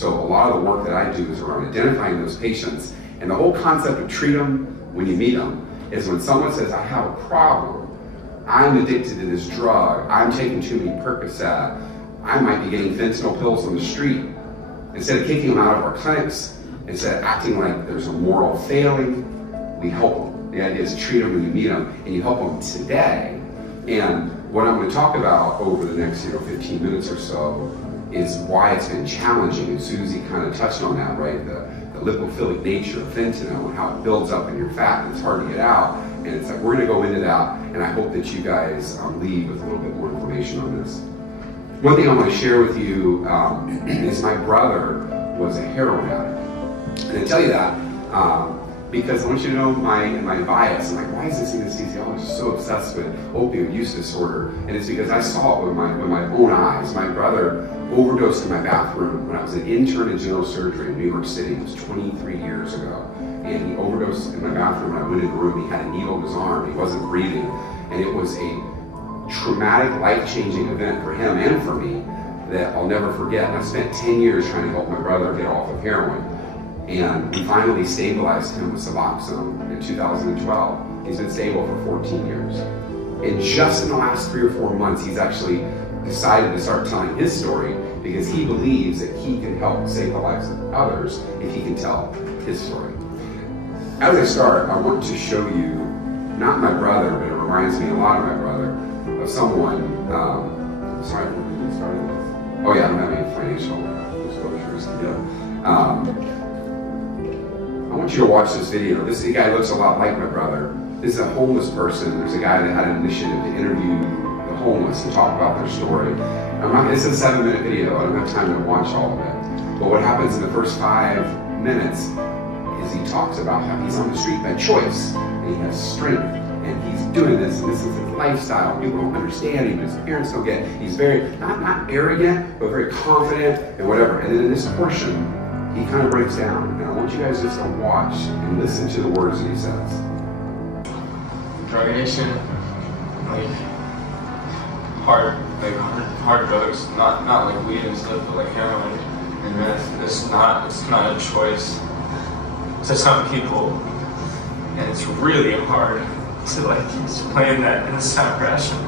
So a lot of the work that I do is around identifying those patients, and the whole concept of treat them when you meet them is when someone says, I have a problem, I'm addicted to this drug, I'm taking too many Percocet, I might be getting fentanyl pills on the street. Instead of kicking them out of our clinics, instead of acting like there's a moral failing, we help them. The idea is treat them when you meet them, and you help them today. And what I'm going to talk about over the next 15 minutes or so is why it's been challenging, and Susie kind of touched on that, right? The lipophilic nature of fentanyl and how it builds up in your fat and it's hard to get out. And it's like, we're going to go into that, and I hope that you guys leave with a little bit more information on this. One thing I want to share with you is my brother was a heroin addict. And I tell you that because I want you to know my bias. I'm like, why is this anesthesiologist so obsessed with opioid use disorder? And it's because I saw it with my own eyes. My brother overdosed in my bathroom when I was an intern in general surgery in New York City. It was 23 years ago. And he overdosed in my bathroom when I went in the room. He had a needle in his arm. He wasn't breathing. And it was a traumatic, life-changing event for him and for me that I'll never forget. And I spent 10 years trying to help my brother get off of heroin. And we finally stabilized him with Suboxone in 2012. He's been stable for 14 years. And just in the last 3 or 4 months, he's actually decided to start telling his story because he believes that he can help save the lives of others if he can tell his story. As I start, I want to show you, not my brother, but it reminds me a lot of my brother, of someone, sorry, where did we start with? Oh yeah, I don't have any financial disclosures to give. I want you to watch this video. This guy looks a lot like my brother. This is a homeless person. There's a guy that had an initiative to interview the homeless and talk about their story. This is a 7-minute video. I don't have time to watch all of it. But what happens in the first 5 minutes is he talks about how he's on the street by choice, and he has strength, and he's doing this, and this is his lifestyle. People don't understand him, his parents don't get it. He's very, not arrogant, but very confident and whatever. And then in this portion, he kind of breaks down. And I want you guys just to watch and listen to the words that he says. Drug addiction, hard drugs, not like weed and stuff, but like heroin and meth. It's not a choice to some people, and it's really hard to explain that in some fashion.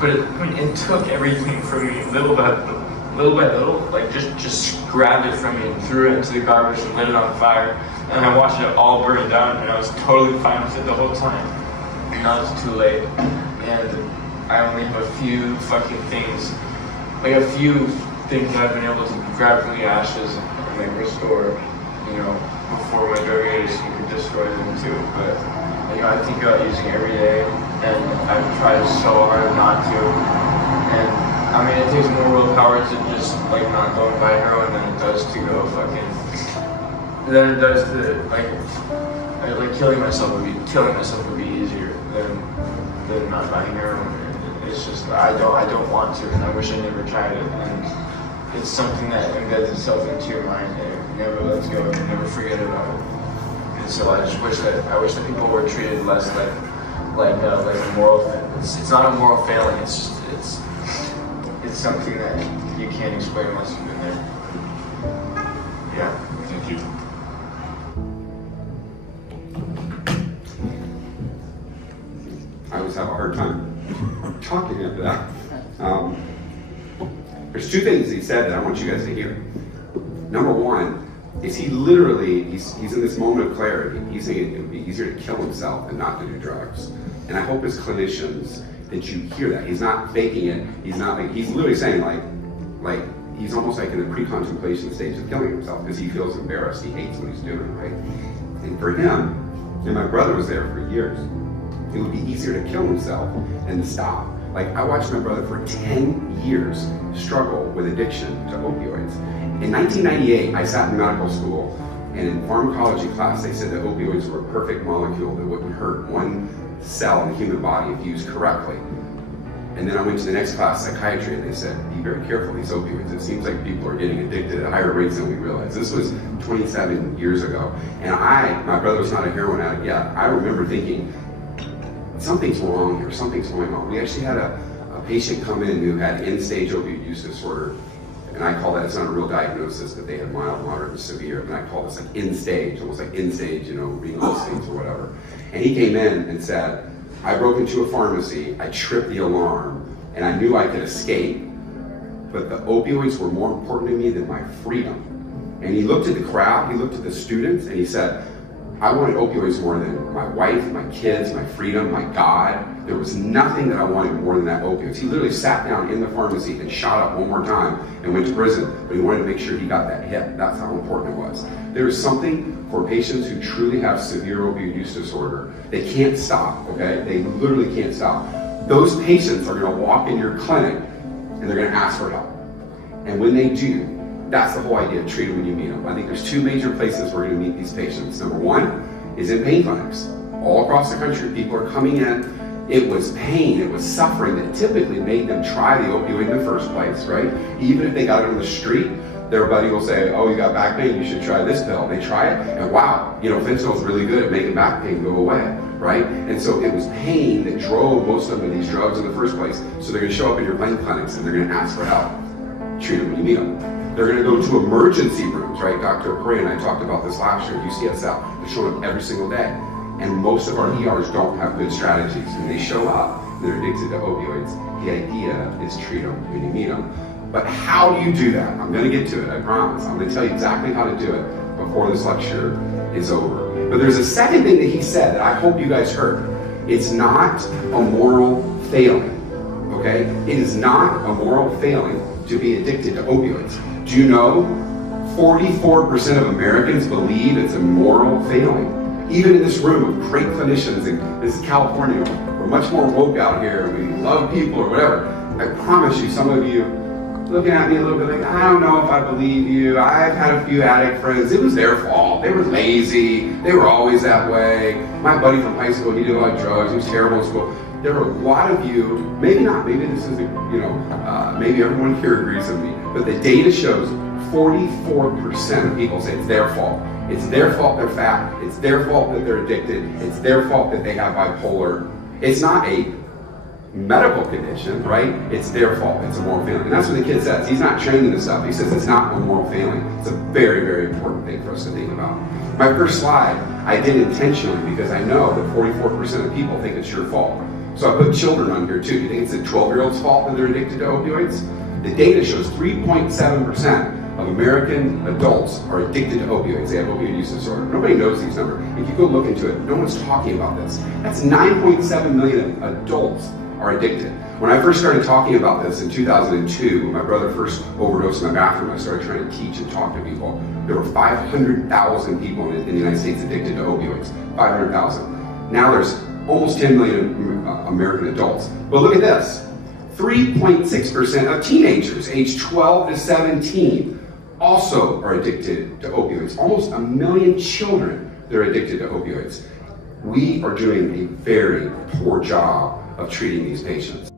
But it took everything from me, little by little, just grabbed it from me and threw it into the garbage and lit it on fire. And I watched it all burn down, and I was totally fine with it the whole time. And now it's too late, and I only have a few things that I've been able to grab from the ashes and restore, before my drug addiction could destroy them too. But I think about using it every day, and I've tried so hard not to. And it takes more willpower to just not go and buy heroin than it does to go killing myself would be easier than not buying heroin. It's just I don't want to, and I wish I never tried it. And it's something that embeds itself into your mind and never lets go and never forget about it. And so I wish that people were treated less like a moral. It's not a moral failing. It's something that you can't explain unless you've been there. Yeah. Thank you. I always have a hard time talking after that. There's 2 things he said that I want you guys to hear. Number 1 is he's in this moment of clarity. He's saying it would be easier to kill himself than not to do drugs. And I hope as clinicians that you hear that. He's not faking it. He's literally saying like he's almost like in a pre-contemplation stage of killing himself because he feels embarrassed. He hates what he's doing, right? And for him, and my brother was there for years, it would be easier to kill himself than to stop. I watched my brother for 10 years struggle with addiction to opioids. In 1998, I sat in medical school, and in pharmacology class, they said that opioids were a perfect molecule that wouldn't hurt one cell in the human body if used correctly. And then I went to the next class, psychiatry, and they said, be very careful, these opioids. It seems like people are getting addicted at higher rates than we realize. This was 27 years ago. And my brother was not a heroin addict yet. I remember thinking, something's wrong here, something's going on. We actually had a patient come in who had end-stage opioid use disorder. And I call that, it's not a real diagnosis, but they had mild, moderate, and severe. And I call this like end stage, almost like end stage, renal stage or whatever. And he came in and said, I broke into a pharmacy, I tripped the alarm, and I knew I could escape. But the opioids were more important to me than my freedom. And he looked at the crowd, he looked at the students, and he said, I wanted opioids more than my wife, my kids, my freedom, my God. There was nothing that I wanted more than that opioids. He literally sat down in the pharmacy and shot up one more time and went to prison, but he wanted to make sure he got that hit. That's how important it was. There is something for patients who truly have severe opioid use disorder. They can't stop, okay? They literally can't stop. Those patients are gonna walk in your clinic and they're gonna ask for help. And when they do, that's the whole idea of treat them when you meet them. I think there's two major places we're going to meet these patients. Number one is in pain clinics. All across the country, people are coming in. It was pain, it was suffering that typically made them try the opioid in the first place, right? Even if they got it on the street, their buddy will say, oh, you got back pain, you should try this pill. They try it, and wow, fentanyl is really good at making back pain go away, right? And so it was pain that drove most of them to these drugs in the first place. So they're going to show up in your pain clinics and they're going to ask for help. Treat them when you meet them. They're going to go to emergency rooms, right? Dr. Correa and I talked about this last year at UCSF. They're showing up every single day. And most of our ERs don't have good strategies. When they show up, they're addicted to opioids. The idea is treat them when you meet them. But how do you do that? I'm going to get to it, I promise. I'm going to tell you exactly how to do it before this lecture is over. But there's a second thing that he said that I hope you guys heard. It's not a moral failing, okay? It is not a moral failing to be addicted to opioids. Do you know 44% of Americans believe it's a moral failing? Even in this room of great clinicians, and this is California, we're much more woke out here, we love people or whatever. I promise you, some of you looking at me a little bit like, I don't know if I believe you. I've had a few addict friends. It was their fault. They were lazy. They were always that way. My buddy from high school, he did a lot of drugs. He was terrible in school. There are a lot of you, maybe not, maybe this is, maybe everyone here agrees with me, but the data shows 44% of people say it's their fault. It's their fault they're fat. It's their fault that they're addicted. It's their fault that they have bipolar. It's not a medical condition, right? It's their fault. It's a moral failing. And that's what the kid says. He's not trained in this stuff. He says it's not a moral failing. It's a very, very important thing for us to think about. My first slide, I did intentionally because I know that 44% of people think it's your fault. So I put children on here too. You think it's a 12-year-old's fault that they're addicted to opioids? The data shows 3.7% of American adults are addicted to opioids. They have opioid use disorder. Nobody knows these numbers. If you go look into it, no one's talking about this. That's 9.7 million adults are addicted. When I first started talking about this in 2002, when my brother first overdosed in my bathroom, I started trying to teach and talk to people. There were 500,000 people in the United States addicted to opioids. 500,000. Now there's almost 10 million American adults. But look at this. 3.6% of teenagers aged 12 to 17 also are addicted to opioids. Almost 1 million children that are addicted to opioids. We are doing a very poor job of treating these patients.